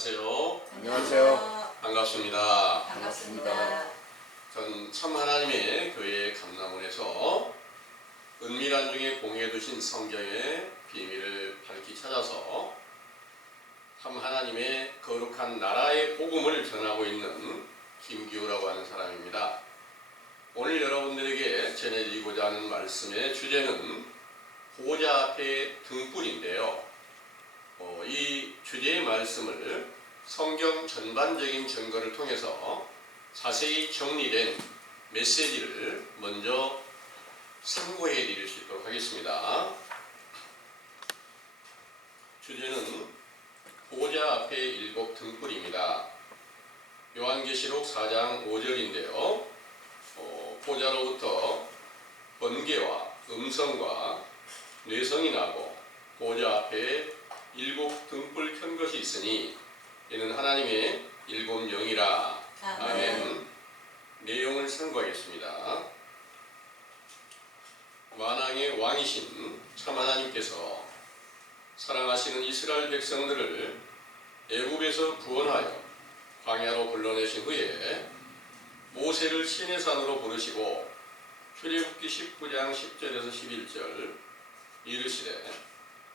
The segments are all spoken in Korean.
안녕하세요. 안녕하세요. 반갑습니다. 반갑습니다. 전 참 하나님의 교회 감람원에서 은밀한 중에 공유해 두신 성경의 비밀을 밝히 찾아서 참 하나님의 거룩한 나라의 복음을 전하고 있는 김기우라고 하는 사람입니다. 오늘 여러분들에게 전해드리고자 하는 말씀의 주제는 보좌 앞의 등불인데요. 이 주제의 말씀을 성경 전반적인 증거를 통해서 자세히 정리된 메시지를 먼저 참고해 드릴 수 있도록 하겠습니다. 주제는 보좌 앞의 일곱 등불입니다. 요한계시록 4장 5절인데요. 보좌로부터 번개와 음성과 뇌성이 나고 보좌 앞에 일곱 등불 켠 것이 있으니 이는 하나님의 일곱 영이라. 아멘. 내용을 참고하겠습니다. 만왕의 왕이신 참 하나님께서 사랑하시는 이스라엘 백성들을 애굽에서 구원하여 광야로 불러내신 후에 모세를 시내산으로 부르시고 출애굽기 19장 10절에서 11절 이르시되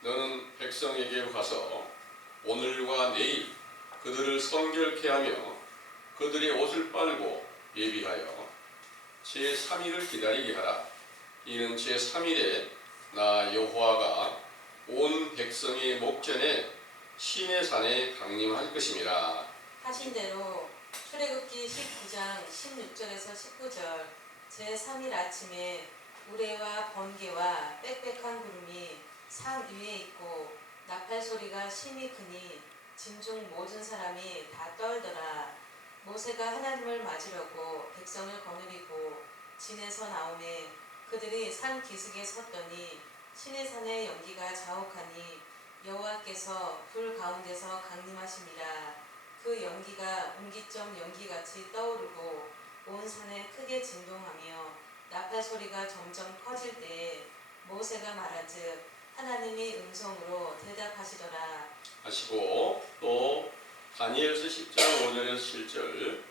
너는 백성에게 가서 오늘과 내일 그들을 성결케 하며 그들의 옷을 빨고 예비하여 제3일을 기다리게 하라. 이는 제3일에 나 여호와가 온 백성의 목전에 시내산에 강림할 것임이라. 하신 대로 출애굽기 19장 16절에서 19절 제3일 아침에 우레와 번개와 빽빽한 구름이 산 위에 있고 나팔 소리가 심히 크니 진중 모든 사람이 다 떨더라. 모세가 하나님을 맞으려고 백성을 거느리고 진에서 나오매 그들이 산 기슭에 섰더니 시내산의 연기가 자욱하니 여호와께서 불 가운데서 강림하심이라. 그 연기가 옮기점 연기같이 떠오르고 온 산에 크게 진동하며 나팔 소리가 점점 커질 때에 모세가 말한즉 하나님이 음성으로 대답하시더라. 하시고 또 다니엘서 10장 5절에서 7절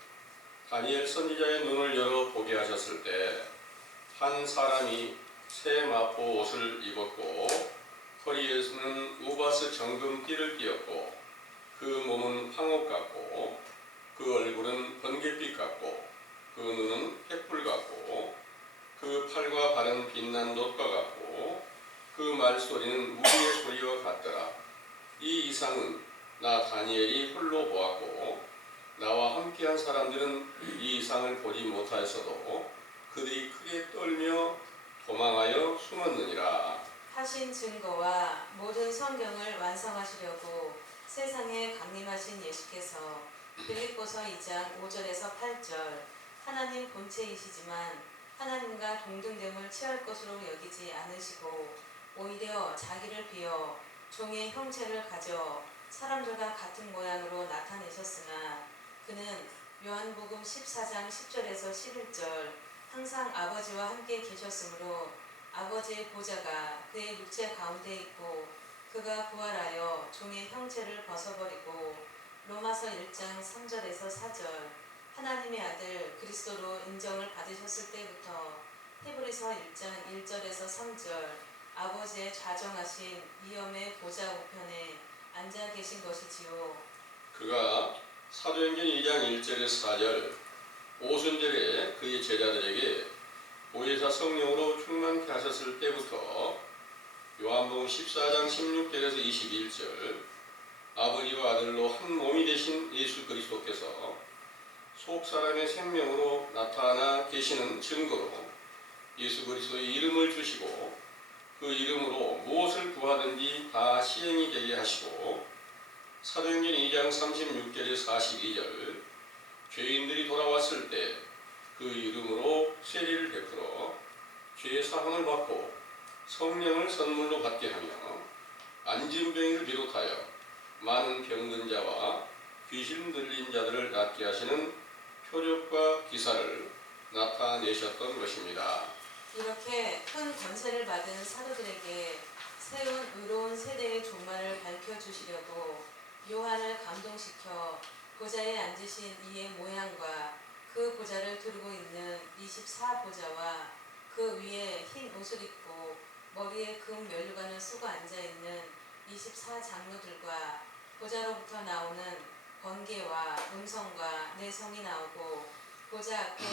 다니엘 선지자의 눈을 열어 보게 하셨을 때 한 사람이 새 마포 옷을 입었고 허리에서는 우바스 정금 띠를 띠었고 그 몸은 황옥 같고 그 얼굴은 번갯빛 같고 그 눈은 횃불 같고 그 팔과 발은 빛난 놋과 같고 그 말소리는 무리의 소리와 같더라. 이 이상은 나 다니엘이 홀로 보았고 나와 함께한 사람들은 이 이상을 보지 못하였어도 그들이 크게 떨며 도망하여 숨었느니라. 하신 증거와 모든 성경을 완성하시려고 세상에 강림하신 예수께서 빌립보서 2장 5절에서 8절 하나님 본체이시지만 하나님과 동등됨을 취할 것으로 여기지 않으시고 오히려 자기를 비어 종의 형체를 가져 사람들과 같은 모양으로 나타내셨으나 그는 요한복음 14장 10절에서 11절 항상 아버지와 함께 계셨으므로 아버지의 보좌가 그의 육체 가운데 있고 그가 부활하여 종의 형체를 벗어버리고 로마서 1장 3절에서 4절 하나님의 아들 그리스도로 인정을 받으셨을 때부터 히브리서 1장 1절에서 3절 아버지의 좌정하신 위엄의 보좌 우편에 앉아 계신 것이지요. 그가 사도행전 2장 1절에서 4절 오순절에 그의 제자들에게 보혜사 성령으로 충만케 하셨을 때부터 요한복음 14장 16절에서 21절 아버지와 아들로 한 몸이 되신 예수 그리스도께서 속사람의 생명으로 나타나 계시는 증거로 예수 그리스도의 이름을 주시고 그 이름으로 무엇을 구하든지 다 시행이 되게 하시고 사도행전 2장 36절에서 42절 죄인들이 돌아왔을 때 그 이름으로 세례를 베풀어 죄 사함을 받고 성령을 선물로 받게 하며 안진병이를 비롯하여 많은 병든 자와 귀신 들린 자들을 낫게 하시는 표적과 기사를 나타내셨던 것입니다. 이렇게 큰 권세를 받은 사도들에게 새로운 의로운 세대의 종말을 밝혀주시려고 요한을 감동시켜 보좌에 앉으신 이의 모양과 그 보좌를 두르고 있는 24보좌와 그 위에 흰 옷을 입고 머리에 금 면류관을 쓰고 앉아있는 24장로들과 보좌로부터 나오는 번개와 음성과 내성이 나오고 보좌 앞에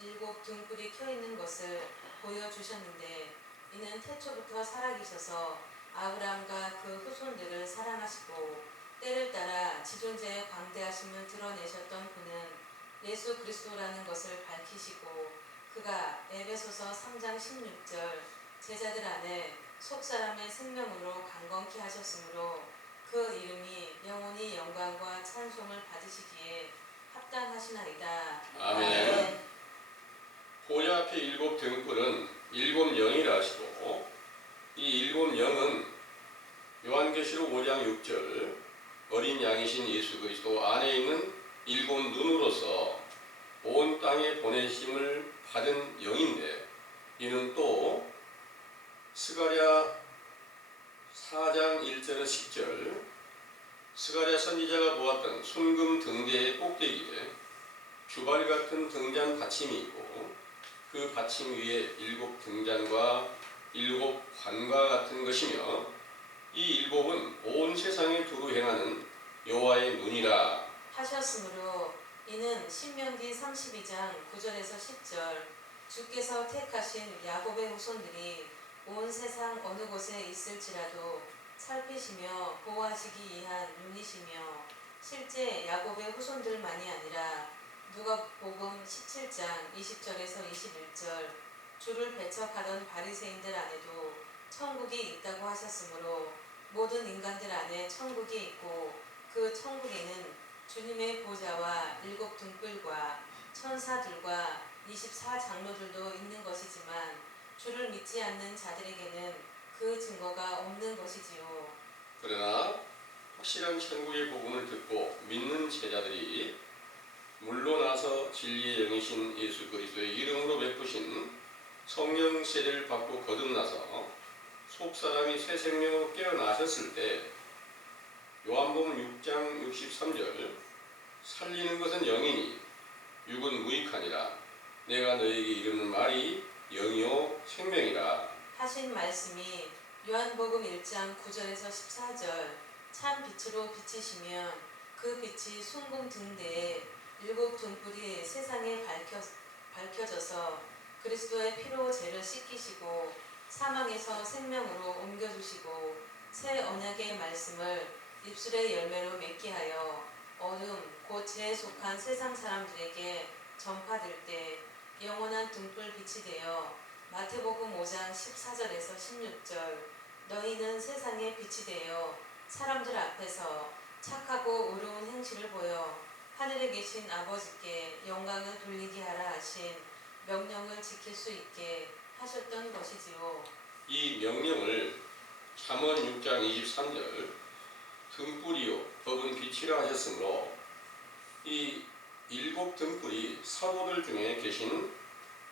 일곱 등불이 켜있는 것을 보여주셨는데 이는 태초부터 살아계셔서 아브라함과 그 후손들을 사랑하시고 때를 따라 지존자의 광대하심을 드러내셨던 분은 예수 그리스도라는 것을 밝히시고 그가 에베소서 3장 16절 제자들 안에 속사람의 생명으로 강건케 하셨으므로 그 이름이 영원히 영광과 찬송을 받으시기에 합당하시나이다. 아멘. 보좌 앞에 일곱 등불은 일곱 영이라 하시고 이 일곱 영은 요한계시록 5장 6절 어린 양이신 예수 그리스도 안에 있는 일곱 눈으로서 온 땅에 보내심을 받은 영인데 이는 또 스가랴 4장 1절에서 10절 스가랴 선지자가 보았던 순금 등대의 꼭대기에 주발 같은 등잔 받침이 있고 그 받침 위에 일곱 등잔과 일곱 관과 같은 것이며 이 일곱은 온 세상에 두루 행하는 여호와의 눈이라 하셨으므로 이는 신명기 32장 9절에서 10절 주께서 택하신 야곱의 후손들이 온 세상 어느 곳에 있을지라도 살피시며 보호하시기 위한 눈이시며 실제 야곱의 후손들만이 아니라 누가복음 17장 20절에서 21절 주를 배척하던 바리새인들 안에도 천국이 있다고 하셨으므로 모든 인간들 안에 천국이 있고 그 천국에는 주님의 보좌와 일곱 등불과 천사들과 24장로들도 있는 것이지만 주를 믿지 않는 자들에게는 그 증거가 없는 것이지요. 그러나 확실한 천국의 복음을 듣고 믿는 제자들이 물러나서 진리의 영이신 예수 그리스도의 이름으로 베푸신 성령 세례를 받고 거듭나서 속사람이 새 생명으로 깨어나셨을 때 요한복음 6장 63절 살리는 것은 영이니 육은 무익하니라 내가 너에게 이르는 말이 영이요 생명이라 하신 말씀이 요한복음 1장 9절에서 14절 참 빛으로 비치시면 그 빛이 순금 등대에 일곱 등불이 세상에 밝혀져서 그리스도의 피로 죄를 씻기시고 사망에서 생명으로 옮겨주시고 새 언약의 말씀을 입술의 열매로 맺게 하여 어둠 곧 죄에 속한 세상 사람들에게 전파될 때 영원한 등불 빛이 되어 마태복음 5장 14절에서 16절 너희는 세상의 빛이 되어 사람들 앞에서 착하고 의로운 행실을 보여 하늘에 계신 아버지께 영광을 돌리게 하라 하신 명령을 지킬 수 있게 하셨던 것이지요. 이 명령을 잠언 6장 23절 등불이요 법은 빛이라 하셨으므로 이 일곱 등불이 사도들 중에 계신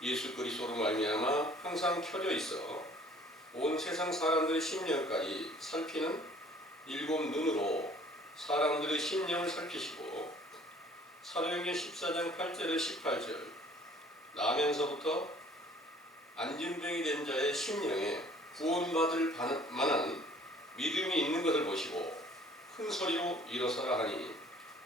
예수 그리스도로 말미암아 항상 켜져 있어 온 세상 사람들의 심령까지 살피는 일곱 눈으로 사람들의 심령을 살피시고 사도행전 14장 8절에 18절 나면서부터 안진병이 된 자의 심령에 구원받을 만한 믿음이 있는 것을 보시고 큰 소리로 일어서라 하니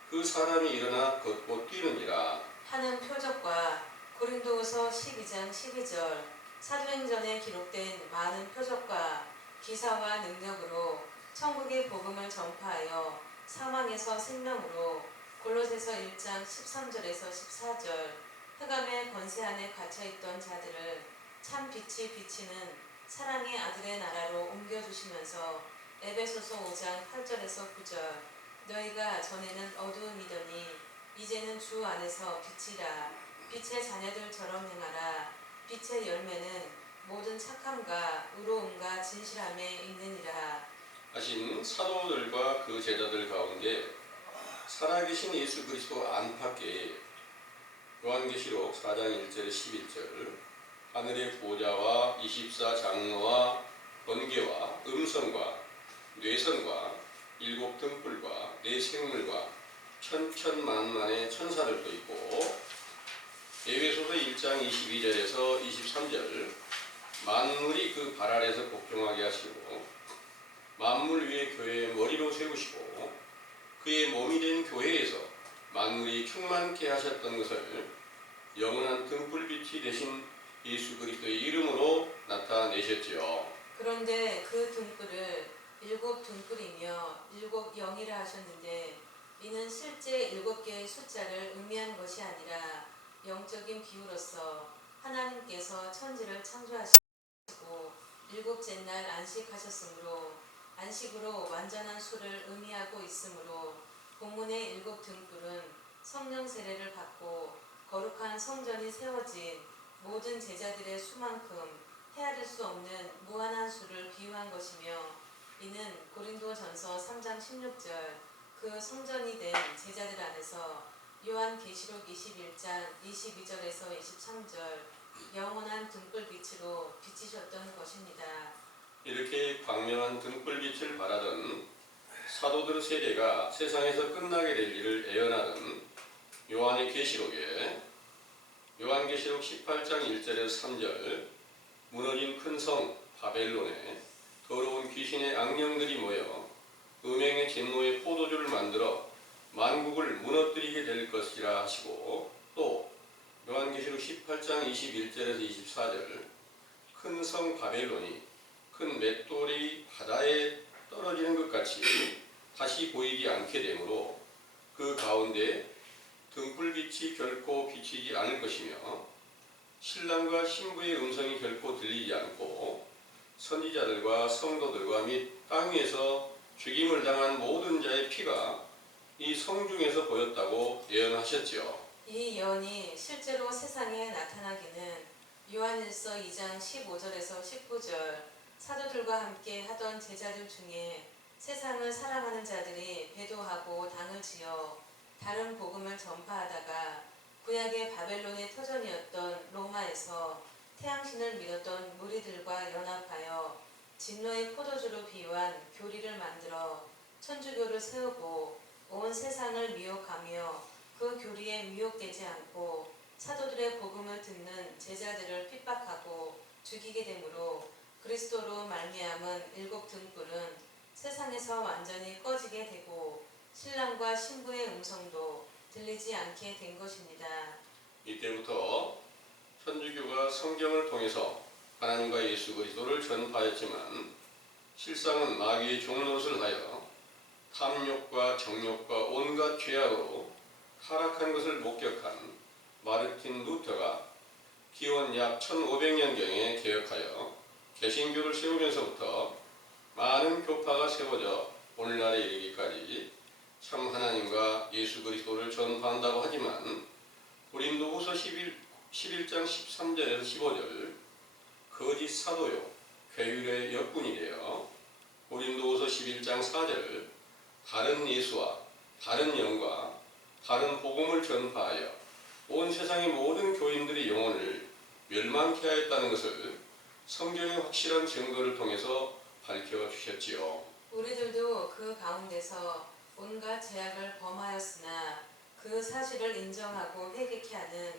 그 사람이 일어나 걷고 뛰느니라 하는 표적과 고린도후서 12장 12절 사도행전에 기록된 많은 표적과 기사와 능력으로 천국의 복음을 전파하여 사망에서 생명으로 골로새서 1장 13절에서 14절 흑암의 권세 안에 갇혀있던 자들을 참 빛이 비치는 사랑의 아들의 나라로 옮겨주시면서 에베소서 5장 8절에서 9절 너희가 전에는 어두움이더니 이제는 주 안에서 빛이라 빛의 자녀들처럼 행하라 빛의 열매는 모든 착함과 의로움과 진실함에 있느니라 하신 사도들과 그 제자들 가운데 살아계신 예수 그리스도 안팎에 요한계시록 4장 1절에 11절 하늘의 보좌와 24장로와 번개와 음성과 뇌성과 일곱 등불과 네 생물과 천천만만의 천사들도 있고, 에베소서 1장 22절에서 23절 만물이 그 발 아래서 복종하게 하시고 만물 위에 교회의 머리로 세우시고 그의 몸이 된 교회에서 만물이 충만케 하셨던 것을 영원한 등불빛이 되신 예수 그리스도의 이름으로 나타내셨지요. 그런데 그 등불을 일곱 등불이며 일곱 영이라 하셨는데 이는 실제 일곱 개의 숫자를 의미한 것이 아니라 영적인 비유로서 하나님께서 천지를 창조하시고 일곱째 날 안식하셨으므로 안식으로 완전한 수를 의미하고 있으므로 본문의 일곱 등불은 성령 세례를 받고 거룩한 성전이 세워진 모든 제자들의 수만큼 헤아릴 수 없는 무한한 수를 비유한 것이며 이는 고린도전서 3장 16절 그 성전이 된 제자들 안에서 요한계시록 21장 22절에서 23절 영원한 등불빛으로 비치셨던 것입니다. 이렇게 광명한 등불빛을 바라던 사도들의 세대가 세상에서 끝나게 될 일을 예언하는 요한의 계시록에 요한계시록 18장 1절에서 3절 무너진 큰 성 바벨론에 더러운 귀신의 악령들이 모여 음행의 진노의 포도주를 만들어 만국을 무너뜨리게 될 것이라 하시고, 또 요한계시록 18장 21절에서 24절 큰 성 바벨론이 큰 맷돌이 바다에 떨어지는 것 같이 다시 보이지 않게 되므로 그 가운데 등불빛이 결코 비치지 않을 것이며 신랑과 신부의 음성이 결코 들리지 않고 선지자들과 성도들과 및 땅 위에서 죽임을 당한 모든 자의 피가 이 성중에서 보였다고 예언하셨지요. 이 예언이 실제로 세상에 나타나기는 요한일서 2장 15절에서 19절 사도들과 함께 하던 제자들 중에 세상을 사랑하는 자들이 배도하고 당을 지어 다른 복음을 전파하다가 구약의 바벨론의 터전이었던 로마에서 태양신을 믿었던 무리들과 연합하여 진노의 포도주로 비유한 교리를 만들어 천주교를 세우고 온 세상을 미혹하며 그 교리에 미혹되지 않고 사도들의 복음을 듣는 제자들을 핍박하고 죽이게 되므로 그리스도로 말미암은 일곱 등불은 세상에서 완전히 꺼지게 되고 신랑과 신부의 음성도 들리지 않게 된 것입니다. 이때부터 천주교가 성경을 통해서 하나님과 예수 그리스도를 전파했지만 실상은 마귀의 종노릇을 하여 탐욕과 정욕과 온갖 죄악으로 타락한 것을 목격한 마르틴 루터가 기원 약 1500년경에 개혁하여 개신교를 세우면서부터 많은 교파가 세워져 오늘날에 이르기까지 참 하나님과 예수 그리스도를 전파한다고 하지만 고린도후서 11장 13절에서 15절 거짓 사도요 괴율의 역군이 되어 고린도후서 11장 4절 다른 예수와 다른 영과 다른 복음을 전파하여 온 세상의 모든 교인들의 영혼을 멸망케 하였다는 것을 성경의 확실한 증거를 통해서 밝혀주셨지요. 우리들도 그 가운데서 온갖 죄악을 범하였으나 그 사실을 인정하고 회개케 하는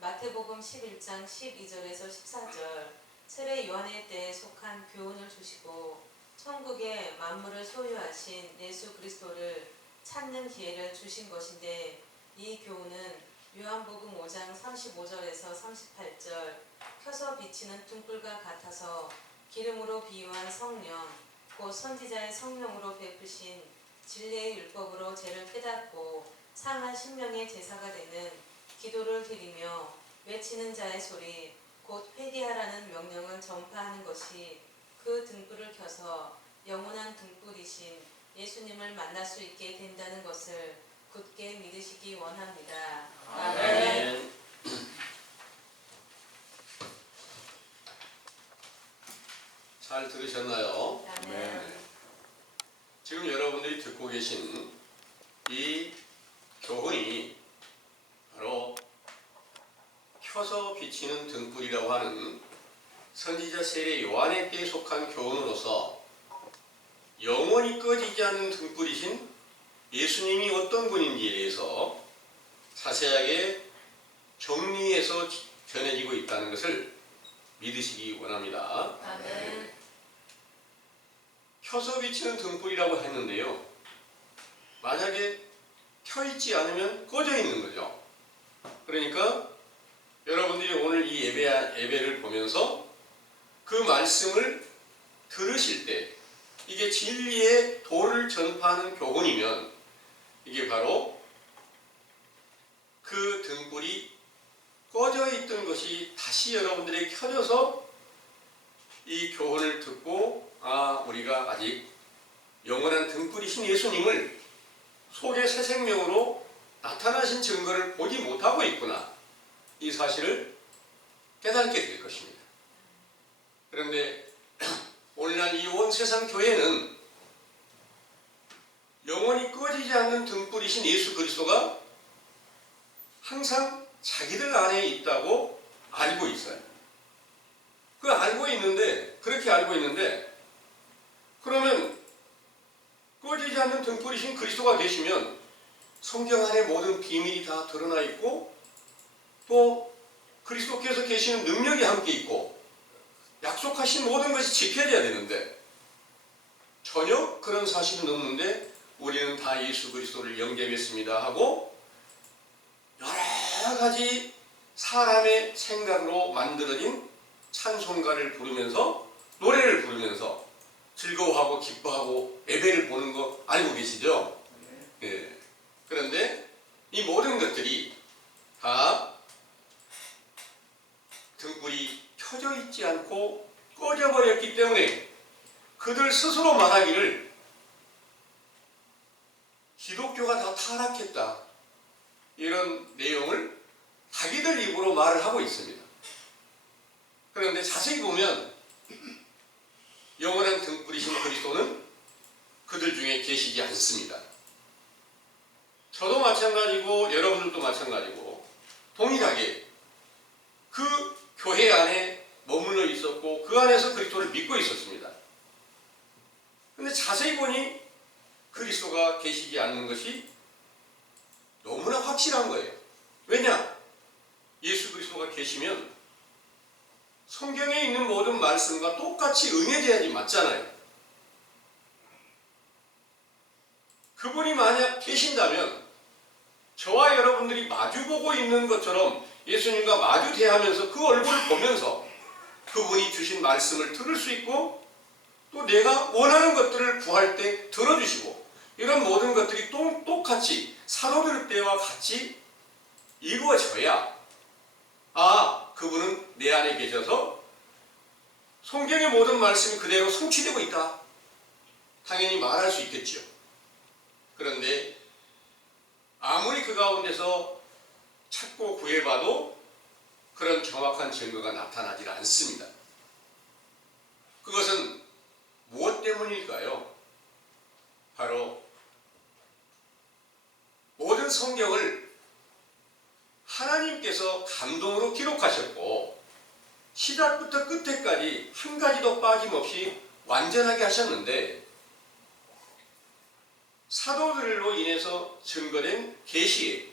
마태복음 11장 12절에서 14절 세례 요한의 때에 속한 교훈을 주시고 천국의 만물을 소유하신 예수 그리스도를 찾는 기회를 주신 것인데 이 교훈은 요한복음 5장 35절에서 38절 켜서 비치는 등불과 같아서 기름으로 비유한 성령 곧 선지자의 성령으로 베푸신 진리의 율법으로 죄를 깨닫고 상한 심령의 제사가 되는 기도를 드리며 외치는 자의 소리 곧 회개하라는 명령을 전파하는 것이 그 등불을 켜서 영원한 등불이신 예수님을 만날 수 있게 된다는 것을 굳게 믿으시기 원합니다. 아멘. 잘 들으셨나요? 아멘. 지금 여러분들이 듣고 계신 이 교훈이 바로 켜서 비치는 등불이라고 하는 선지자 세례 요한의 때에 속한 교훈으로서 영원히 꺼지지 않는 등불이신 예수님이 어떤 분인지에 대해서 자세하게 정리해서 전해지고 있다는 것을 믿으시기 원합니다. 아멘. 켜서 비치는 등불이라고 했는데요. 만약에 켜있지 않으면 꺼져 있는 거죠. 그러니까 여러분들이 오늘 이 예배를 보면서 그 말씀을 들으실 때 이게 진리의 도를 전파하는 교훈이면 이게 바로 그 등불이 꺼져 있던 것이 다시 여러분들에게 켜져서 이 교훈을 듣고 우리가 아직 영원한 등불이신 예수님을 속의 새 생명으로 나타나신 증거를 보지 못하고 있구나, 이 사실을 깨닫게 될 것입니다. 그런데 오늘날 이 온 세상 교회는 영원히 꺼지지 않는 등불이신 예수 그리스도가 항상 자기들 안에 있다고 알고 있어요. 그렇게 알고 있는데 그러면 꺼지지 않는 등불이신 그리스도가 계시면 성경 안에 모든 비밀이 다 드러나 있고 또 그리스도께서 계시는 능력이 함께 있고 약속하신 모든 것이 지켜져야 되는데 전혀 그런 사실은 없는데 우리는 다 예수 그리스도를 영접했습니다 하고 여러 가지 사람의 생각으로 만들어진 찬송가를 부르면서 노래를 부르면서 즐거워하고 기뻐하고 예배를 보는 거 알고 계시죠? 예. 그런데 이 모든 것들이 다 등불이 켜져 있지 않고 꺼져버렸기 때문에 그들 스스로 말하기를 기독교가 다 타락했다, 이런 내용을 자기들 입으로 말을 하고 있습니다. 그런데 자세히 보면 영원한 등불이신 그리스도는 그들 중에 계시지 않습니다. 저도 마찬가지고 여러분들도 마찬가지고 동일하게 그 교회 안에 머물러 있었고 그 안에서 그리스도를 믿고 있었습니다. 그런데 자세히 보니 그리스도가 계시지 않는 것이 너무나 확실한 거예요. 왜냐? 예수 그리스도가 계시면 성경에 있는 모든 말씀과 똑같이 응해져야지 맞잖아요. 그분이 만약 계신다면 저와 여러분들이 마주보고 있는 것처럼 예수님과 마주 대하면서 그 얼굴을 보면서 그분이 주신 말씀을 들을 수 있고 또 내가 원하는 것들을 구할 때 들어주시고 이런 모든 것들이 똑같이 사도들 때와 같이 이루어져야 그분은 내 안에 계셔서 성경의 모든 말씀이 그대로 성취되고 있다, 당연히 말할 수 있겠죠. 그런데 아무리 그 가운데서 찾고 구해봐도 그런 정확한 증거가 나타나질 않습니다. 그것은 무엇 때문일까요? 바로 모든 성경을 하나님께서 감동으로 기록하셨고 시작부터 끝에까지 한 가지도 빠짐없이 완전하게 하셨는데 사도들로 인해서 증거된 계시에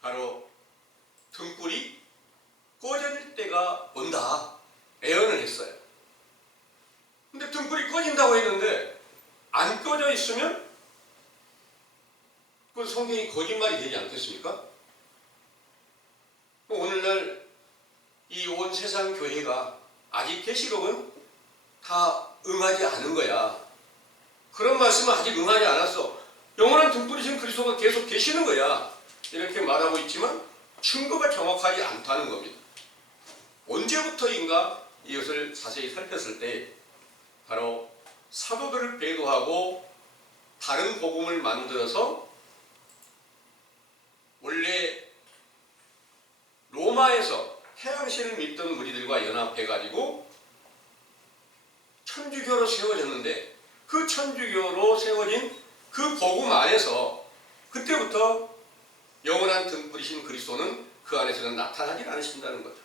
바로 등불이 꺼질 때가 온다 예언을 했어요. 근데 등불이 꺼진다고 했는데 안 꺼져 있으면 그 성경이 거짓말이 되지 않겠습니까? 오늘날 이 온 세상 교회가 아직 계시록은 다 응하지 않은 거야. 그런 말씀은 아직 응하지 않았어. 영원한 등불이신 그리스도가 계속 계시는 거야. 이렇게 말하고 있지만 증거가 정확하지 않다는 겁니다. 언제부터인가 이것을 자세히 살폈을 때 바로 사도들을 배도하고 다른 복음을 만들어서 원래 로마에서 태양신을 믿던 무리들과 연합해가지고 천주교로 세워졌는데 그 천주교로 세워진 그 복음 안에서 그때부터 영원한 등불이신 그리스도는 그 안에서는 나타나지 않으신다는 거죠.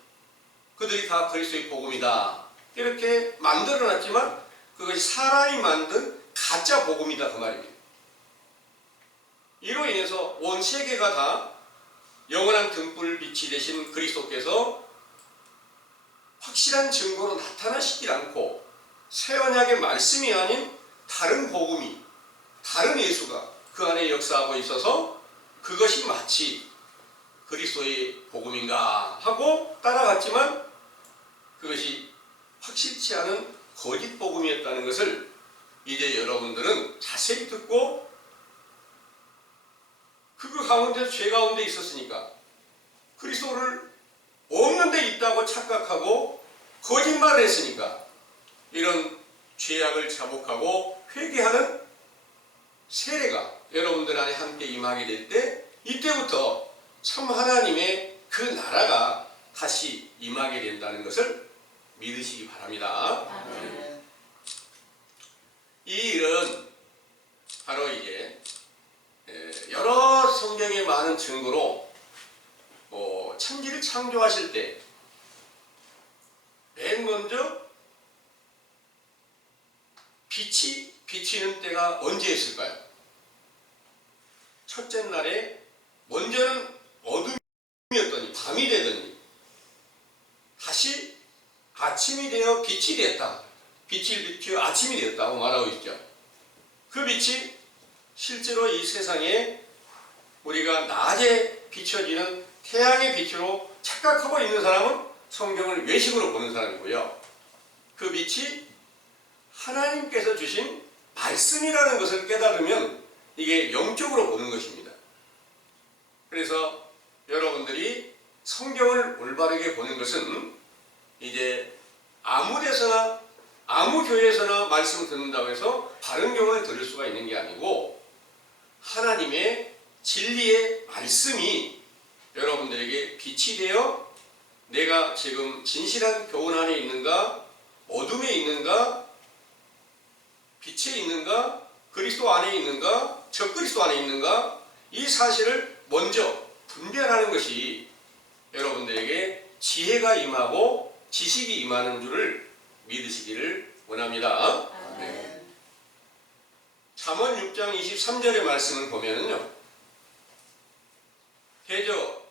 그들이 다 그리스도의 복음이다 이렇게 만들어놨지만 그것이 사람이 만든 가짜 복음이다 그 말입니다. 이로 인해서 온 세계가 다 영원한 등불 빛이 되신 그리스도께서 확실한 증거로 나타나시질 않고 새 언약의 말씀이 아닌 다른 복음이, 다른 예수가 그 안에 역사하고 있어서 그것이 마치 그리스도의 복음인가 하고 따라갔지만 그것이 확실치 않은 거짓 복음이었다는 것을 이제 여러분들은 자세히 듣고 그 가운데 죄 가운데 있었으니까 그리스도를 없는 데 있다고 착각하고 거짓말을 했으니까 이런 죄악을 자복하고 회개하는 세례가 여러분들 안에 함께 임하게 될 때 이때부터 참 하나님의 그 나라가 다시 임하게 된다는 것을 믿으시기 바랍니다. 아멘. 이 일은 바로 이제 여러 성경의 많은 증거로 천지를 창조하실 때 맨 먼저 빛이 비치는 때가 언제였을까요? 첫째 날에 먼저는 어둠이었더니 밤이 되더니 다시 아침이 되어 빛이 되었다. 빛이 비추어 아침이 되었다고 말하고 있죠. 그 빛이 실제로 이 세상에 우리가 낮에 비춰지는 태양의 빛으로 착각하고 있는 사람은 성경을 외식으로 보는 사람이고요. 그 빛이 하나님께서 주신 말씀이라는 것을 깨달으면 이게 영적으로 보는 것입니다. 그래서 여러분들이 성경을 올바르게 보는 것은 이제 아무 데서나 아무 교회에서나 말씀을 듣는다고 해서 바른 교훈을 들을 수가 있는 게 아니고 하나님의 진리의 말씀이 여러분들에게 빛이 되어 내가 지금 진실한 교훈 안에 있는가, 어둠에 있는가, 빛에 있는가, 그리스도 안에 있는가, 적그리스도 안에 있는가, 이 사실을 먼저 분별하는 것이 여러분들에게 지혜가 임하고 지식이 임하는 줄을 믿으시기를 원합니다. 네. 잠언 6장 23절의 말씀을 보면요, 대저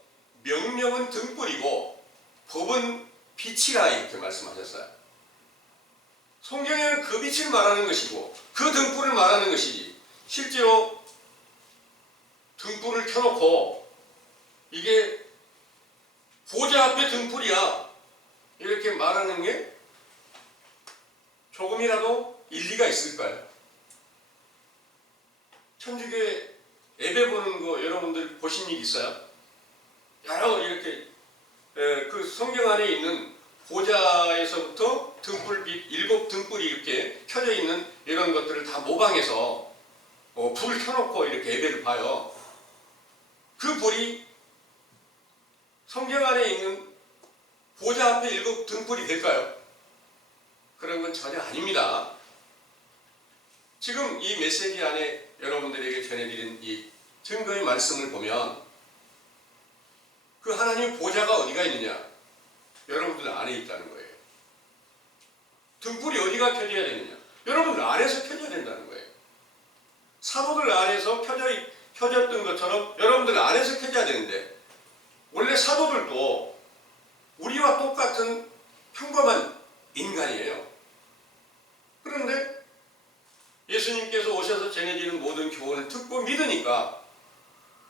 명령은 등불이고 법은 빛이라 이렇게 말씀하셨어요. 성경에는 그 빛을 말하는 것이고 그 등불을 말하는 것이지, 실제로 등불을 켜놓고 이게 보좌 앞에 등불이야 이렇게 말하는 게 조금이라도 일리가 있을까요? 천주교에 예배 보는 거 여러분들 보신 일 있어요? 여러 이렇게 그 성경 안에 있는 보좌에서부터 등불빛, 7 등불이 이렇게 켜져 있는 이런 것들을 다 모방해서 불을 켜놓고 이렇게 예배를 봐요. 그 불이 성경 안에 있는 보좌 앞에 7 등불이 될까요? 그런 건 전혀 아닙니다. 지금 이 메시지 안에 여러분들에게 전해드린 이 증거의 말씀을 보면 그 하나님 보좌가 어디가 있느냐? 여러분들 안에 있다는 거예요. 등불이 어디가 켜져야 되느냐? 여러분들 안에서 켜져야 된다는 거예요. 사도들 안에서 켜졌던 것처럼 여러분들 안에서 켜져야 되는데, 원래 사도들도 우리와 똑같은 평범한 인간이에요. 그런데 예수님께서 오셔서 전해지는 모든 교훈을 듣고 믿으니까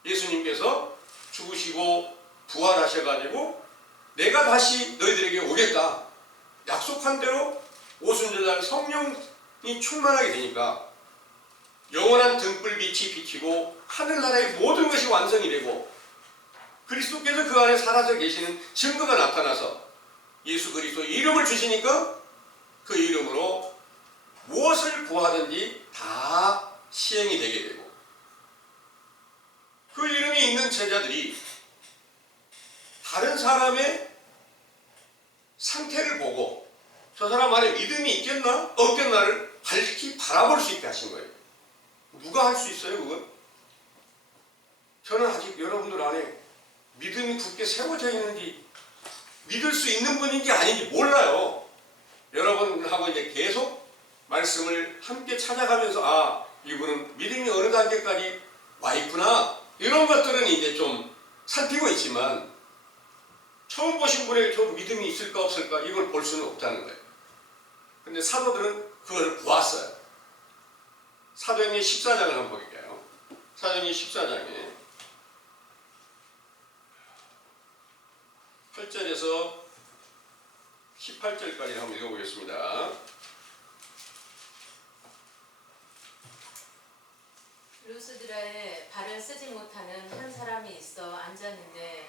예수님께서 죽으시고 부활하셔가지고 내가 다시 너희들에게 오겠다 약속한 대로 오순절날 성령이 충만하게 되니까 영원한 등불빛이 비치고 하늘나라의 모든 것이 완성이 되고 그리스도께서 그 안에 살아서 계시는 증거가 나타나서 예수 그리스도의 이름을 주시니까 그 이름으로 무엇을 구하든지 다 시행이 되게 되고, 그 이름이 있는 제자들이 다른 사람의 상태를 보고 저 사람 안에 믿음이 있겠나 없겠나를 밝히 바라볼 수 있게 하신 거예요. 누가 할 수 있어요 그건? 저는 아직 여러분들 안에 믿음이 굳게 세워져 있는지, 믿을 수 있는 분인지 아닌지 몰라요. 여러분하고 이제 계속 말씀을 함께 찾아가면서 아, 이분은 믿음이 어느 단계까지 와 있구나, 이런 것들은 이제 좀 살피고 있지만 처음 보신 분에게 저 믿음이 있을까 없을까 이걸 볼 수는 없다는 거예요. 근데 사도들은 그걸 보았어요. 사도행전 14장을 한번 볼게요. 사도행전 14장에 8절에서 18절까지 한번 읽어보겠습니다. 루스드라에 발을 쓰지 못하는 한 사람이 있어 앉았는데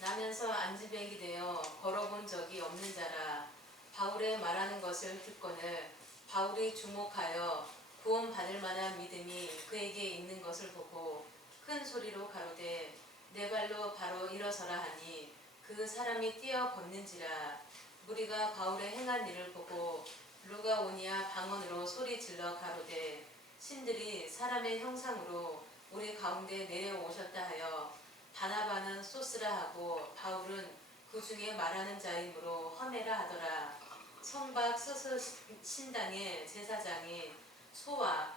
나면서 안지백이 되어 걸어본 적이 없는 자라. 바울의 말하는 것을 듣거늘 바울이 주목하여 구원받을 만한 믿음이 그에게 있는 것을 보고 큰 소리로 가로되 내 발로 바로 일어서라 하니 그 사람이 뛰어 걷는지라. 무리가 바울의 행한 일을 보고 루가오니아 방언으로 소리 질러 가로되 신들이 사람의 형상으로 우리 가운데 내려오셨다 하여 바나바는 소스라 하고 바울은 그 중에 말하는 자이므로 험해라 하더라. 성박 서서 신당의 제사장이 소와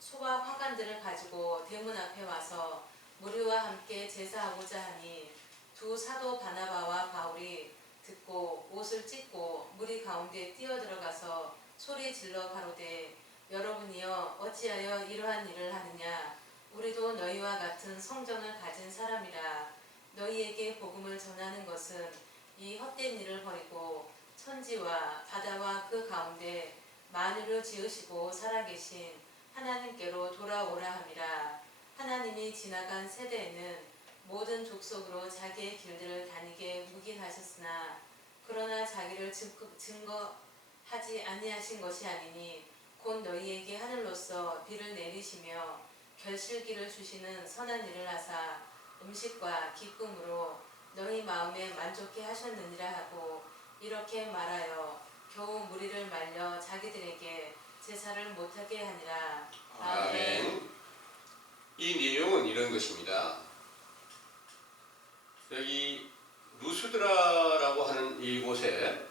화관들을 가지고 대문 앞에 와서 무리와 함께 제사하고자 하니 두 사도 바나바와 바울이 듣고 옷을 찢고 무리 가운데 뛰어들어가서 소리 질러 가로되 여러분이여 어찌하여 이러한 일을 하느냐. 우리도 너희와 같은 성전을 가진 사람이라. 너희에게 복음을 전하는 것은 이 헛된 일을 버리고 천지와 바다와 그 가운데 만유를 지으시고 살아계신 하나님께로 돌아오라 함이라. 하나님이 지나간 세대에는 모든 족속으로 자기의 길들을 다니게 묵인하셨으나 그러나 자기를 증거하지 아니하신 것이 아니니 곧 너희에게 하늘로서 비를 내리시며 결실기를 주시는 선한 일을 하사 음식과 기쁨으로 너희 마음에 만족해 하셨느니라 하고 이렇게 말하여 겨우 무리를 말려 자기들에게 제사를 못하게 하니라. 아멘. 이 내용은 이런 것입니다. 여기 루스드라라고 하는 이곳에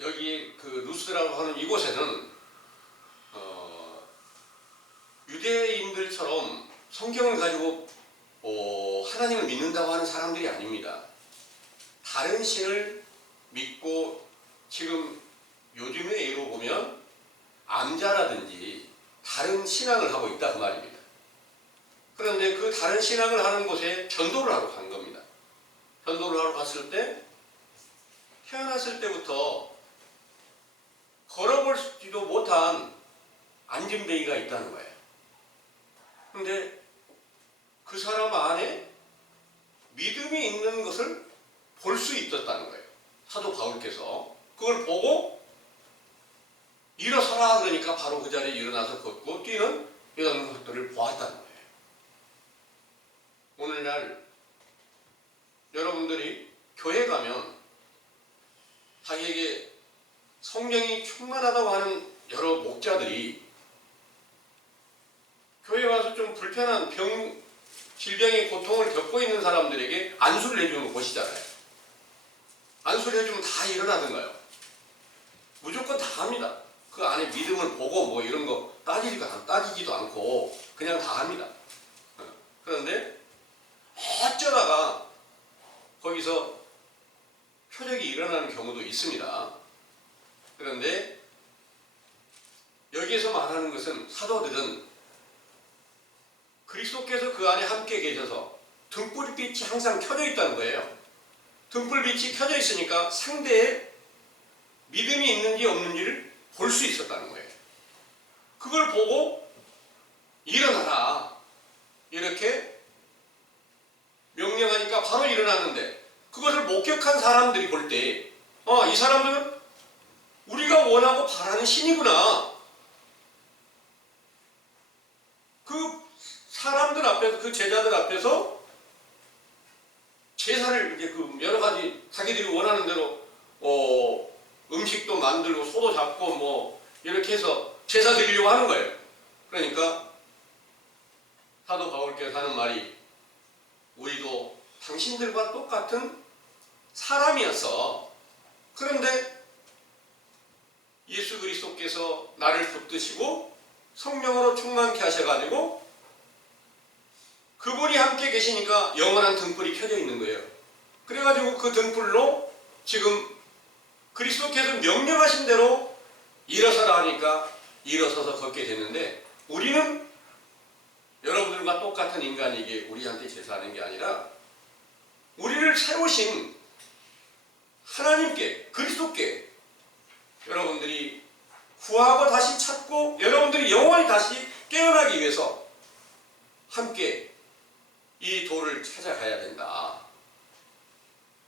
여기 그 루스드라고 하는 이곳에는 유대인들처럼 성경을 가지고 하나님을 믿는다고 하는 사람들이 아닙니다. 다른 신을 믿고 지금 요즘의 예로 보면 암자라든지 다른 신앙을 하고 있다 그 말입니다. 그런데 그 다른 신앙을 하는 곳에 전도를 하러 간 겁니다. 전도를 하러 갔을 때 태어났을 때부터 걸어볼지도 못한 안진뱅이가 있다는 거예요. 그런데 그 사람 안에 믿음이 있는 것을 볼 수 있었다는 거예요. 사도 바울께서 그걸 보고 일어서라 그러니까 바로 그 자리에 일어나서 걷고 뛰는 이런 것들을 보았다는 거예요. 오늘날 여러분들이 교회 가면 자기에게 성령이 충만하다고 하는 여러 목자들이 교회 와서 좀 불편한 질병의 고통을 겪고 있는 사람들에게 안수를 해주는 거 보시잖아요. 안수를 해주면 다 일어나던가요? 무조건 다 합니다. 그 안에 믿음을 보고 뭐 이런 거 따지지도 않고 그냥 다 합니다. 그런데 어쩌다가 거기서 표적이 일어나는 경우도 있습니다. 그런데 여기에서 말하는 것은 사도들은 그리스도께서 그 안에 함께 계셔서 등불빛이 항상 켜져 있다는 거예요. 등불빛이 켜져 있으니까 상대의 믿음이 있는지 없는지를 볼 수 있었다는 거예요. 그걸 보고 일어나라 이렇게 명령하니까 바로 일어났는데 그것을 목격한 사람들이 볼 때 이 사람들은 우리가 원하고 바라는 신이구나. 그 사람들 앞에서 그 제자들 앞에서 제사를 이제 그 여러 가지 자기들이 원하는 대로 음식도 만들고 소도 잡고 뭐 이렇게 해서 제사 드리려고 하는 거예요. 그러니까 사도 바울께서 하는 말이 우리도 당신들과 똑같은 사람이었어. 그런데 그리스도께서 나를 붙드시고 성령으로 충만케 하셔가지고 그분이 함께 계시니까 영원한 등불이 켜져 있는 거예요. 그래가지고 그 등불로 지금 그리스도께서 명령하신 대로 일어서라 하니까 일어서서 걷게 됐는데, 우리는 여러분들과 똑같은 인간에게 우리한테 제사하는 게 아니라 우리를 세우신 하나님께, 그리스도께 여러분들이 구하고 다시 찾고 여러분들이 영원히 다시 깨어나기 위해서 함께 이 도를 찾아가야 된다.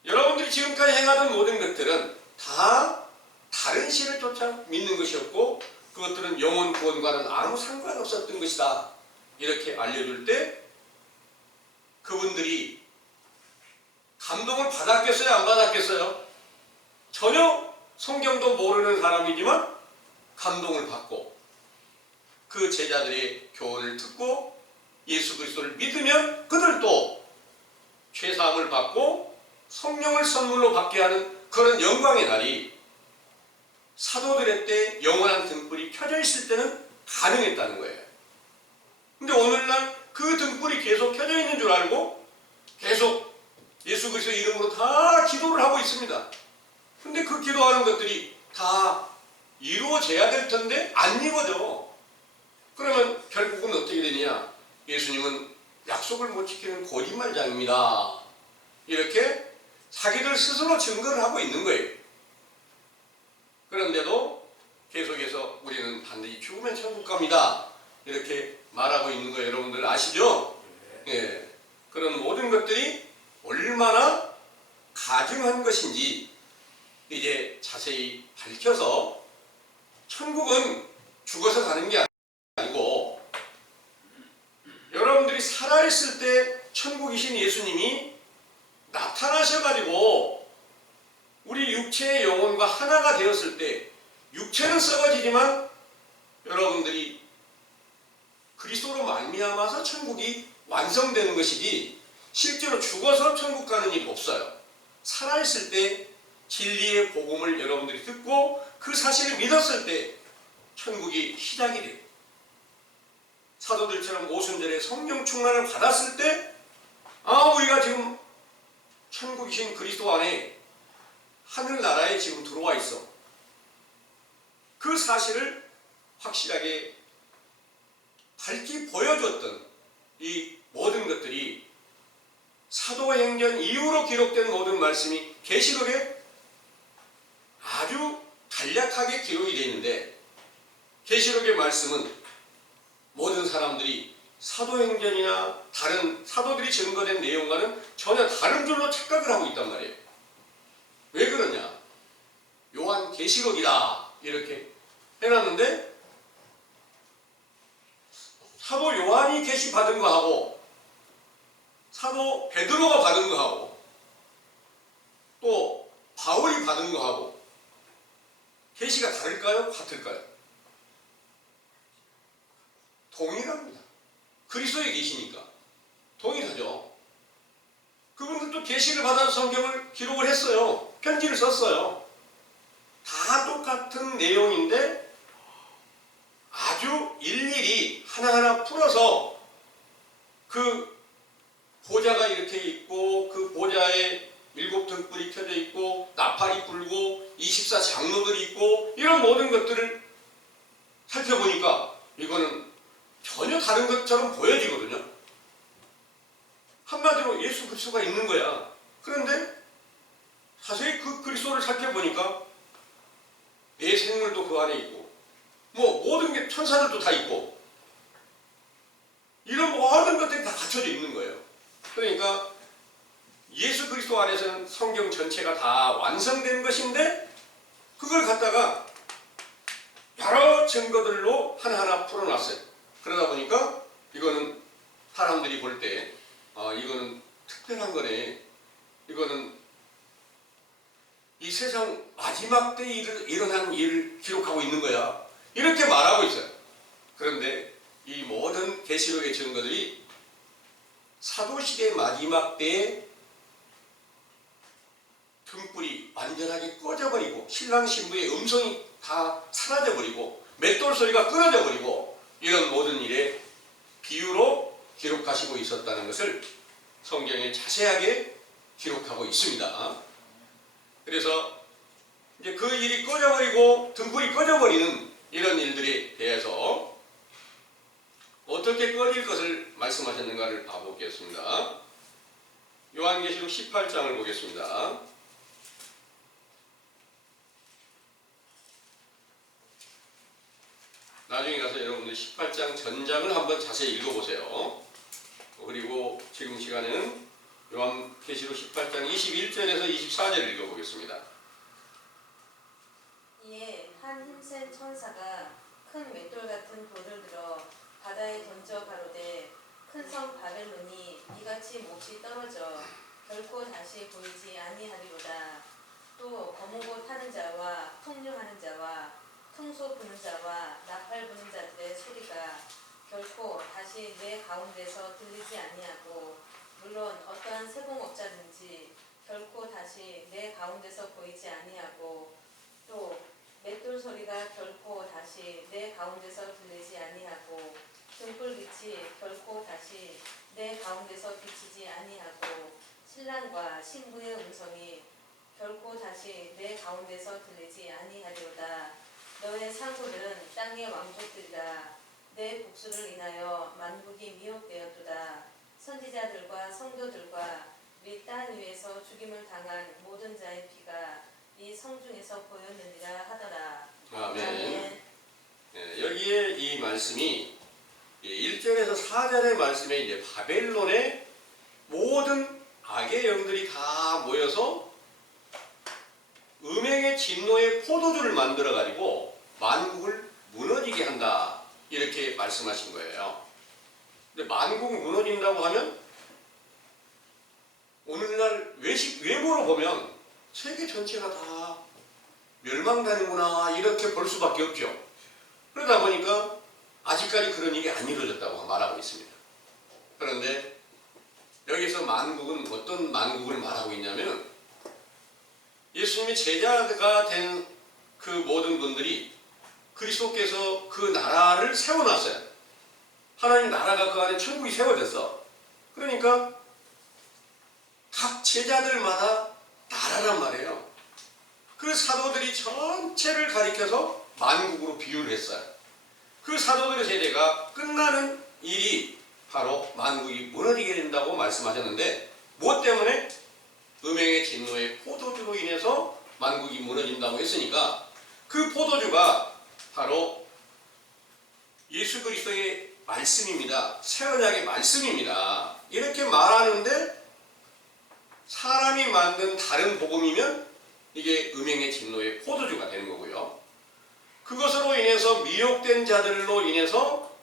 여러분들이 지금까지 행하던 모든 것들은 다 다른 신을 쫓아 믿는 것이었고 그것들은 영혼 구원과는 아무 상관없었던 것이다. 이렇게 알려줄 때 그분들이 감동을 받았겠어요? 안 받았겠어요? 전혀 성경도 모르는 사람이지만 감동을 받고 그 제자들의 교훈을 듣고 예수 그리스도를 믿으면 그들도 죄사함을 받고 성령을 선물로 받게 하는 그런 영광의 날이 사도들의 때 영원한 등불이 켜져 있을 때는 가능했다는 거예요. 근데 오늘날 그 등불이 계속 켜져 있는 줄 알고 계속 예수 그리스도 이름으로 다 기도를 하고 있습니다. 근데 그 기도하는 것들이 다 이루어져야 될 텐데 안 이루어져. 그러면 결국은 어떻게 되느냐? 예수님은 약속을 못 지키는 거짓말장입니다. 이렇게 자기들 스스로 증거를 하고 있는 거예요. 그런데도 계속해서 우리는 반드시 죽으면 천국 갑니다. 이렇게 말하고 있는 거 여러분들 아시죠? 예. 그런 모든 것들이 얼마나 가증한 것인지 이제 자세히 밝혀서 천국은 죽어서 가는 게 아니고 여러분들이 살아있을 때 천국이신 예수님이 나타나셔가지고 우리 육체의 영혼과 하나가 되었을 때 육체는 썩어지지만 여러분들이 그리스도로 말미암아서 천국이 완성되는 것이지 실제로 죽어서 천국 가는 일이 없어요. 살아있을 때 진리의 복음을 여러분들이 듣고 그 사실을 믿었을 때 천국이 시작이 돼요. 사도들처럼 오순절에 성령 충만을 받았을 때 우리가 지금 천국이신 그리스도 안에 하늘나라에 지금 들어와 있어. 그 사실을 확실하게 밝히 보여줬던 이 모든 것들이 사도행전 이후로 기록된 모든 말씀이 계시록에 아주 간략하게 기록이 되어 있는데 계시록의 말씀은 모든 사람들이 사도행전이나 다른 사도들이 증거된 내용과는 전혀 다른 줄로 착각을 하고 있단 말이에요. 왜 그러냐? 요한 계시록이다 이렇게 해놨는데 사도 요한이 계시 받은 거하고 사도 베드로가 받은 거하고 또 바울이 받은 거하고 계시가 다를까요? 같을까요? 동일합니다. 그리스도에 계시니까 동일하죠. 그분들도 계시를 받아서 성경을 기록을 했어요. 편지를 썼어요. 다 똑같은 내용인데 아주 일일이 하나하나 풀어서 그 보좌가 이렇게 있고 그 보좌에 7 등불이 켜져 있고 나팔이 불고 24 장로들이 있고 이런 모든 것들을 살펴보니까 이거는 전혀 다른 것처럼 보여지거든요. 한마디로 예수 그리스도가 있는 거야. 그런데 자세히 그 그리스도를 살펴보니까 내 생물도 그 안에 있고 뭐 모든 게 천사들도 다 있고 이런 모든 것들이 다 갖춰져 있는 거예요. 그러니까 예수 그리스도 안에서는 성경 전체가 다 완성된 것인데 그걸 갖다가 여러 증거들로 하나하나 풀어놨어요. 그러다 보니까 이거는 사람들이 볼 때 이거는 특별한 거네. 이거는 이 세상 마지막 때에 일어난 일을 기록하고 있는 거야. 이렇게 말하고 있어요. 그런데 이 모든 계시록의 증거들이 사도시대 마지막 때에 등불이 완전하게 꺼져버리고 신랑 신부의 음성이 다 사라져버리고 맷돌 소리가 끊어져 버리고 이런 모든 일에 비유로 기록하시고 있었다는 것을 성경에 자세하게 기록하고 있습니다. 그래서 이제 그 일이 꺼져버리고 등불이 꺼져버리는 이런 일들에 대해서 어떻게 꺼질 것을 말씀하셨는가를 봐보겠습니다. 요한계시록 18장을 보겠습니다. 나중에 가서 여러분들 18장 전장을 한번 자세히 읽어보세요. 그리고 지금 시간에는 요한계시록 18장 21절에서 24절을 읽어보겠습니다. 이에 한 힘센 천사가 큰 맷돌 같은 돌을 들어 바다에 던져 가로되 큰 성 바벨론이 이같이 몹시 떨어져 결코 다시 보이지 아니하리로다. 또 검은 옷 하는 자와 풍류하는 자와 풍소 부는 자와 나팔 부는 자들의 소리가 결코 다시 내 가운데서 들리지 아니하고 물론 어떠한 세공업자든지 결코 다시 내 가운데서 보이지 아니하고 또 맷돌 소리가 결코 다시 내 가운데서 들리지 아니하고 등불빛이 결코 다시 내 가운데서 비치지 아니하고 신랑과 신부의 음성이 결코 다시 내 가운데서 들리지 아니하리로다. 너의 상고들은 땅의 왕족들이라. 내 복수를 인하여 만국이 미혹되었도다. 선지자들과 성도들과 및 땅 위에서 죽임을 당한 모든 자의 피가 이 성중에서 보였느니라 하더라. 아멘. 네, 여기에 이 말씀이 1절에서 4절의 말씀에 이제 바벨론의 모든 악의 영들이 다 모여서 음행의 진노의 포도주를 만들어 가지고 만국을 무너지게 한다, 이렇게 말씀하신 거예요. 근데 만국이 무너진다고 하면 오늘날 외모로 보면 세계 전체가 다 멸망다니구나, 이렇게 볼 수밖에 없죠. 그러다 보니까 아직까지 그런 일이 안 이루어졌다고 말하고 있습니다. 그런데 여기서 만국은 어떤 만국을 말하고 있냐면 예수님의 제자가 된 그 모든 분들이 그리스도께서 그 나라를 세워놨어요. 하나님 나라가 그 안에 천국이 세워졌어. 그러니까 각 제자들마다 나라란 말이에요. 그 사도들이 전체를 가리켜서 만국으로 비유를 했어요. 그 사도들의 세대가 끝나는 일이 바로 만국이 무너지게 된다고 말씀하셨는데, 무엇 때문에? 음행의 진노의 포도주로 인해서 만국이 무너진다고 했으니까 그 포도주가 바로 예수 그리스도의 말씀입니다. 새 언약의 말씀입니다. 이렇게 말하는데 사람이 만든 다른 복음이면 이게 음행의 진노의 포도주가 되는 거고요. 그것으로 인해서 미혹된 자들로 인해서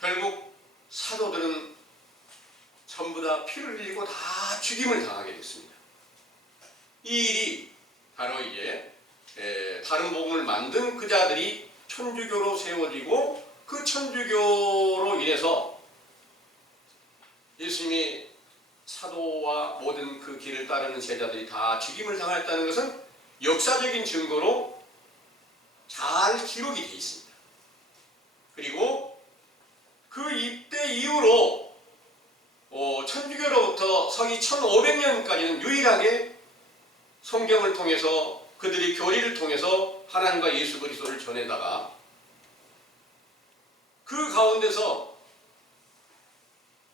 결국 사도들은 전부 다 피를 흘리고 다 죽임을 당하게 됐습니다. 이 일이 바로 이제 다른 복음을 만든 그 자들이 천주교로 세워지고 그 천주교로 인해서 예수님이 사도와 모든 그 길을 따르는 제자들이 다 죽임을 당했다는 것은 역사적인 증거로 잘 기록이 되어 있습니다. 그리고 그 이때 이후로 천주교로부터 서기 1500년까지는 유일하게 성경을 통해서 그들의 교리를 통해서 하나님과 예수 그리스도를 전해다가 그 가운데서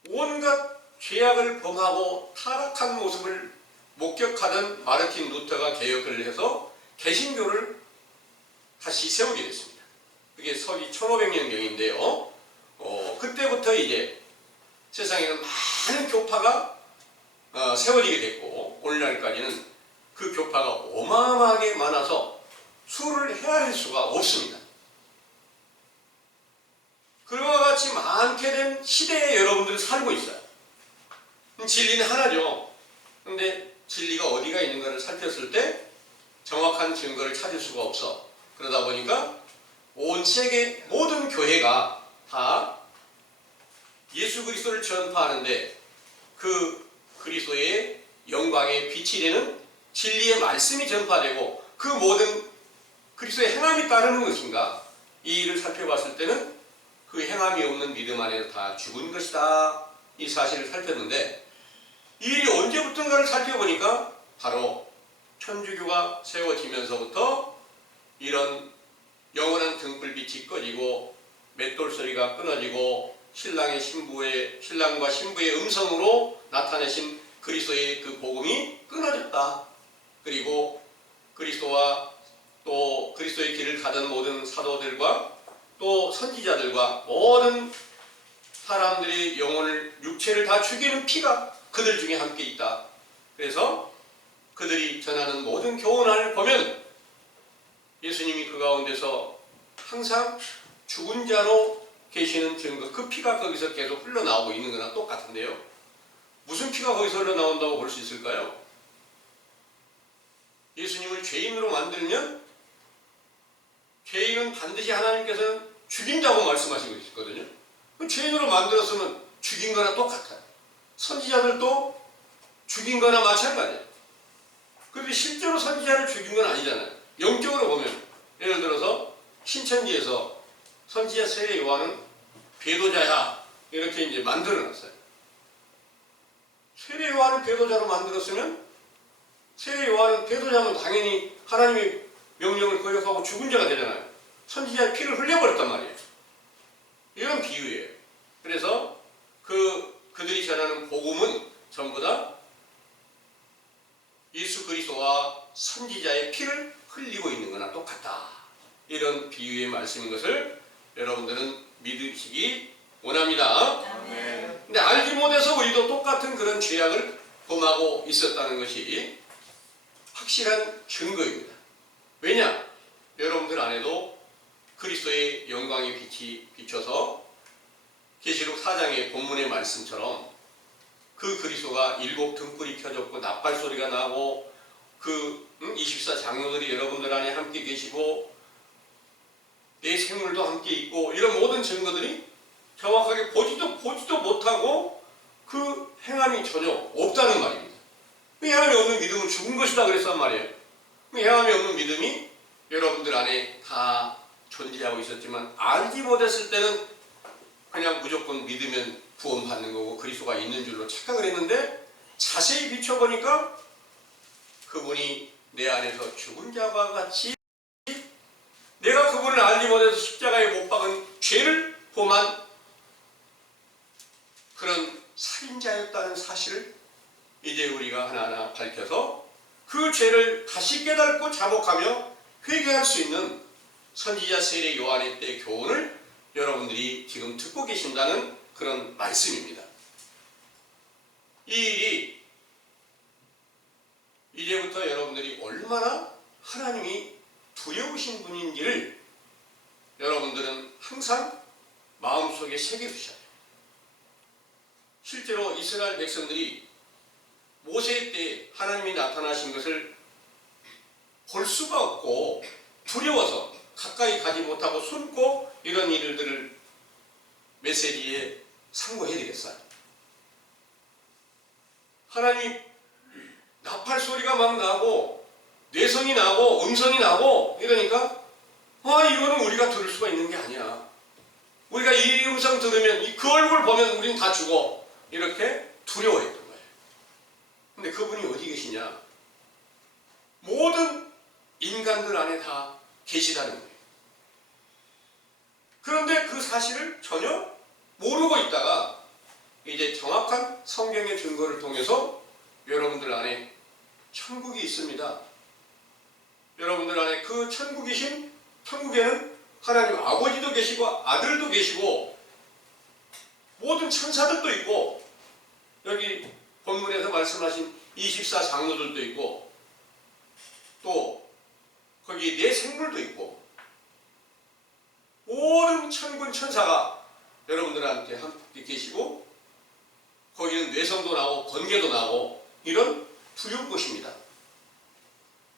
온갖 죄악을 범하고 타락한 모습을 목격하던 마르틴 루터가 개혁을 해서 개신교를 다시 세우게 됐습니다. 그게 서기 1500년경인데요. 그때부터 이제 세상에는 많은 교파가 세워지게 됐고 오늘날까지는 그 교파가 어마어마하게 많아서 수를 헤아릴 수가 없습니다. 그와 같이 많게 된 시대에 여러분들이 살고 있어요. 진리는 하나죠. 그런데 진리가 어디가 있는가를 살폈을 때 정확한 증거를 찾을 수가 없어. 그러다 보니까 온 세계 모든 교회가 다 예수 그리스도를 전파하는데 그 그리스도의 영광의 빛이 되는 진리의 말씀이 전파되고 그 모든 그리스도의 행함이 따르는 것인가? 이 일을 살펴봤을 때는 그 행함이 없는 믿음 안에서 다 죽은 것이다. 이 사실을 살폈는데 이 일이 언제부터인가를 살펴보니까 바로 천주교가 세워지면서부터 이런 영원한 등불빛이 꺼지고 맷돌 소리가 끊어지고 신랑과 신부의 음성으로 나타내신 그리스도의 그 복음이 끊어졌다. 그리고 그리스도와 또 그리스도의 길을 가던 모든 사도들과 또 선지자들과 모든 사람들의 영혼을 육체를 다 죽이는 피가 그들 중에 함께 있다. 그래서 그들이 전하는 모든 교훈을 보면 예수님이 그 가운데서 항상 죽은 자로 계시는 증거, 그 피가 거기서 계속 흘러나오고 있는 거나 똑같은데요. 무슨 피가 거기서 흘러나온다고 볼 수 있을까요? 예수님을 죄인으로 만들면 죄인은 반드시 하나님께서는 죽인다고 말씀하시고 있거든요. 죄인으로 만들었으면 죽인 거나 똑같아요. 선지자들도 죽인 거나 마찬가지예요. 그런데 실제로 선지자를 죽인 건 아니잖아요. 영적으로 보면 예를 들어서 신천지에서 선지자 세례 요한은 배도자야 이렇게 이제 만들어놨어요. 세례 요한을 배도자로 만들었으면 세례 요한은 배도자면 당연히 하나님의 명령을 거역하고 죽은 자가 되잖아요. 선지자의 피를 흘려버렸단 말이에요. 이런 비유예요. 그래서 그들이 전하는 복음은 전부 다 예수 그리스도와 선지자의 피를 흘리고 있는 거나 똑같다. 이런 비유의 말씀인 것을 여러분들은 믿으시기 원합니다. 근데 알지 못해서 우리도 똑같은 그런 죄악을 범하고 있었다는 것이 확실한 증거입니다. 왜냐? 여러분들 안에도 그리스도의 영광의 빛이 비춰서 계시록 4장의 본문의 말씀처럼 그 그리스도가 7 등불이 켜졌고 나팔 소리가 나고 그 24 장로들이 여러분들 안에 함께 계시고 내 생물도 함께 있고 이런 모든 증거들이 정확하게 보지도 못하고 그 행함이 전혀 없다는 말입니다. 그 행함이 없는 믿음은 죽은 것이다 그랬단 말이에요. 그 행함이 없는 믿음이 여러분들 안에 다 존재하고 있었지만 알지 못했을 때는 그냥 무조건 믿으면 구원받는 거고 그리스도가 있는 줄로 착각을 했는데 자세히 비춰보니까 그분이 내 안에서 죽은 자와 같이 내가 그분을 알지 못해서 십자가에 못 박은 죄를 범한 그런 살인자였다는 사실을 이제 우리가 하나하나 밝혀서 그 죄를 다시 깨닫고 자복하며 회개할 수 있는 선지자 세례 요한의 때 교훈을 여러분들이 지금 듣고 계신다는 그런 말씀입니다. 이 일이 이제부터 여러분들이 얼마나 하나님이 두려우신 분인지를 여러분들은 항상 마음속에 새겨두셔야 돼요. 실제로 이스라엘 백성들이 모세 때 하나님이 나타나신 것을 볼 수가 없고 두려워서 가까이 가지 못하고 숨고 이런 일들을 메시지에 상고해드렸어요. 하나님이 나팔 소리가 막 나고 뇌성이 나고 음성이 나고 이러니까 이거는 우리가 들을 수가 있는 게 아니야. 우리가 이 음성 들으면 그 얼굴 보면 우린 다 죽어. 이렇게 두려워했던 거예요. 근데 그분이 어디 계시냐? 모든 인간들 안에 다 계시다는 거예요. 그런데 그 사실을 전혀 모르고 있다가 이제 정확한 성경의 증거를 통해서 여러분들 안에 천국이 있습니다. 여러분들 안에 그 천국에는 하나님 아버지도 계시고 아들도 계시고 모든 천사들도 있고 여기 본문에서 말씀하신 24 장로들도 있고 또 거기 내 생물도 있고 모든 천군 천사가 여러분들한테 함께 계시고 거기는 뇌성도 나고 번개도 나고 이런 두려운 곳입니다.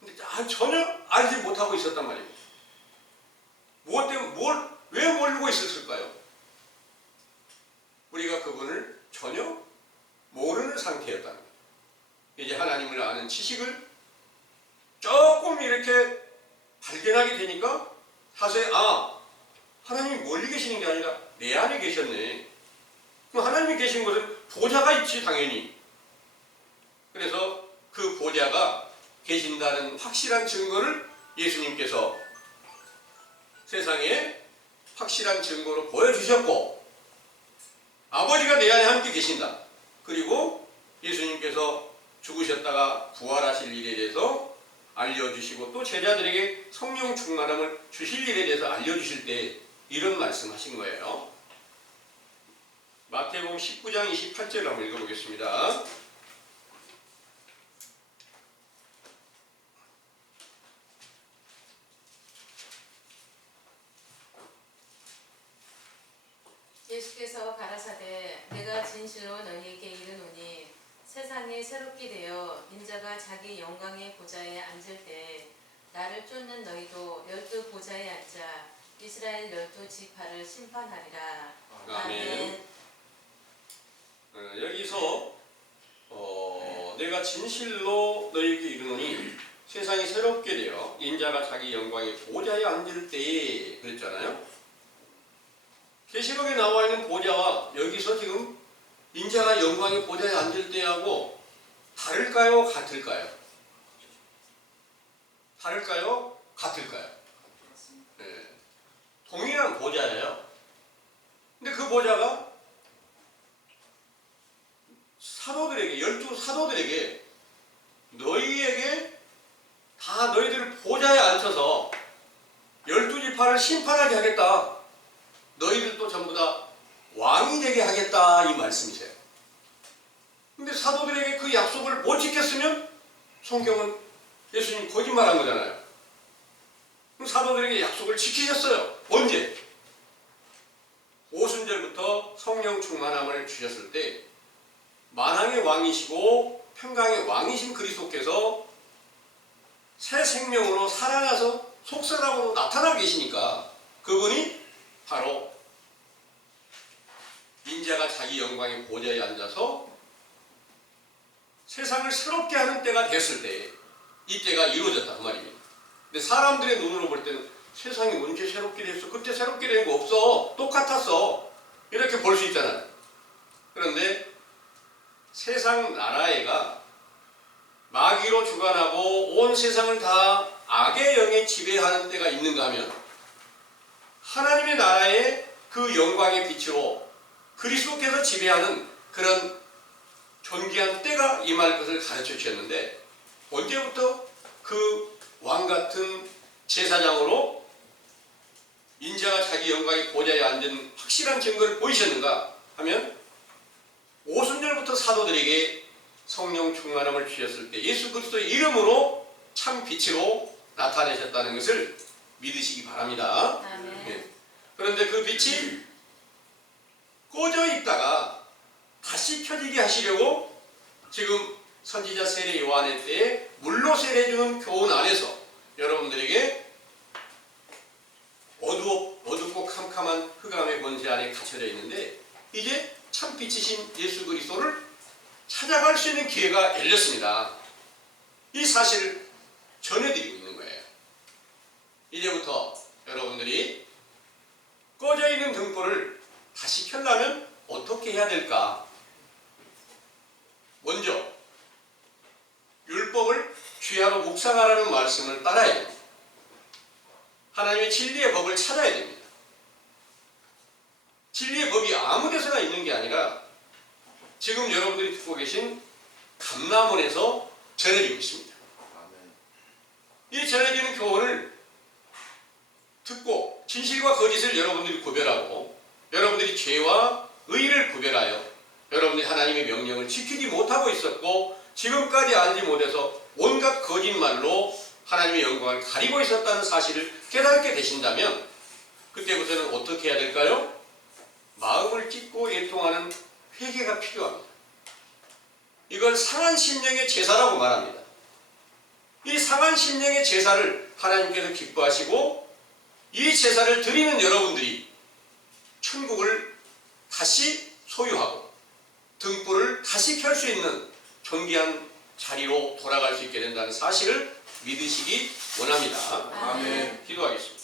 근데 전혀 알지 못하고 있었단 말입니다. 무엇 때문에 왜 모르고 있었을까요? 우리가 그분을 전혀 모르는 상태였다는 거예요. 이제 하나님을 아는 지식을 조금 이렇게 발견하게 되니까 하세, 아, 하나님이 멀리 계시는 게 아니라 내 안에 계셨네. 그럼 하나님이 계신 곳은 보좌가 있지, 당연히. 그래서 그 보좌가 계신다는 확실한 증거를 예수님께서 세상에 확실한 증거로 보여주셨고, 아버지가 내 안에 함께 계신다. 그리고 예수님께서 죽으셨다가 부활하실 일에 대해서 알려주시고, 또 제자들에게 성령 충만함을 주실 일에 대해서 알려주실 때 이런 말씀하신 거예요. 마태복음 19장 28절 한번 읽어보겠습니다. 예수께서 가라사대 내가 진실로 너희에게 이르노니 세상이 새롭게 되어 인자가 자기 영광의 보좌에 앉을 때 나를 쫓는 너희도 12 보좌에 앉아 이스라엘 12 지파를 심판하리라. 아멘. 여기서 내가 진실로 너희에게 이르노니 세상이 새롭게 되어 인자가 자기 영광의 보좌에 앉을 때에 그랬잖아요. 계시록에 나와 있는 보좌와 여기서 지금 인자가 영광의 보좌에 앉을 때하고 다를까요? 같을까요? 다를까요? 같을까요? 네. 동일한 보좌예요. 근데 그 보좌가 사도들에게, 12 사도들에게 너희에게 다 너희들을 보좌에 앉혀서 12지파를 심판하게 하겠다. 너희들도 전부 다 왕이 되게 하겠다, 이 말씀이세요. 근데 사도들에게 그 약속을 못 지켰으면 성경은 예수님 거짓말한 거잖아요. 그럼 사도들에게 약속을 지키셨어요. 언제? 오순절부터 성령 충만함을 주셨을 때 만왕의 왕이시고 평강의 왕이신 그리스도께서 새 생명으로 살아나서 속사람으로 나타나 계시니까 그분이 바로 인자가 자기 영광의 보좌에 앉아서 세상을 새롭게 하는 때가 됐을 때 이때가 이루어졌다 그 말입니다. 근데 사람들의 눈으로 볼 때는 세상이 언제 새롭게 됐어? 그때 새롭게 된 거 없어. 똑같았어. 이렇게 볼 수 있잖아요. 그런데 세상 나라애가 마귀로 주관하고 온 세상을 다 악의 영에 지배하는 때가 있는가 하면 하나님의 나라의 그 영광의 빛으로 그리스도께서 지배하는 그런 존귀한 때가 임할 것을 가르쳐 주셨는데 언제부터 그 왕같은 제사장으로 인자가 자기 영광의 보좌에 앉은 확실한 증거를 보이셨는가 하면 오순절부터 사도들에게 성령 충만함을 주셨을 때 예수 그리스도의 이름으로 참 빛으로 나타내셨다는 것을 믿으시기 바랍니다. 네. 그런데 그 빛이 꺼져 있다가 다시 켜지게 하시려고 지금 선지자 세례 요한의 때에 물로 세례주는 교훈 안에서 여러분들에게 어둡고 캄캄한 흑암의 권세 안에 갇혀져 있는데 이제 참 빛이신 예수 그리스도를 찾아갈 수 있는 기회가 열렸습니다. 이 사실을 전해드리고 있는 거예요. 이제부터 여러분들이 꺼져 있는 등불을 다시 켜려면 어떻게 해야 될까? 먼저 율법을 귀하로 묵상하라는 말씀을 따라야 됩니다. 하나님의 진리의 법을 찾아야 됩니다. 진리의 법이 아무 데서나 있는 게 아니라 지금 여러분들이 듣고 계신 감람원에서 전해지고 있습니다. 이 전해지는 교훈을 듣고 진실과 거짓을 여러분들이 구별하고 여러분들이 죄와 의를 구별하여 여러분들이 하나님의 명령을 지키지 못하고 있었고 지금까지 알지 못해서 온갖 거짓말로 하나님의 영광을 가리고 있었다는 사실을 깨닫게 되신다면 그때부터는 어떻게 해야 될까요? 마음을 찢고 애통하는 회개가 필요합니다. 이걸 상한 심령의 제사라고 말합니다. 이 상한 심령의 제사를 하나님께서 기뻐하시고 이 제사를 드리는 여러분들이 천국을 다시 소유하고 등불을 다시 켤 수 있는 존귀한 자리로 돌아갈 수 있게 된다는 사실을 믿으시기 원합니다. 아멘. 기도하겠습니다.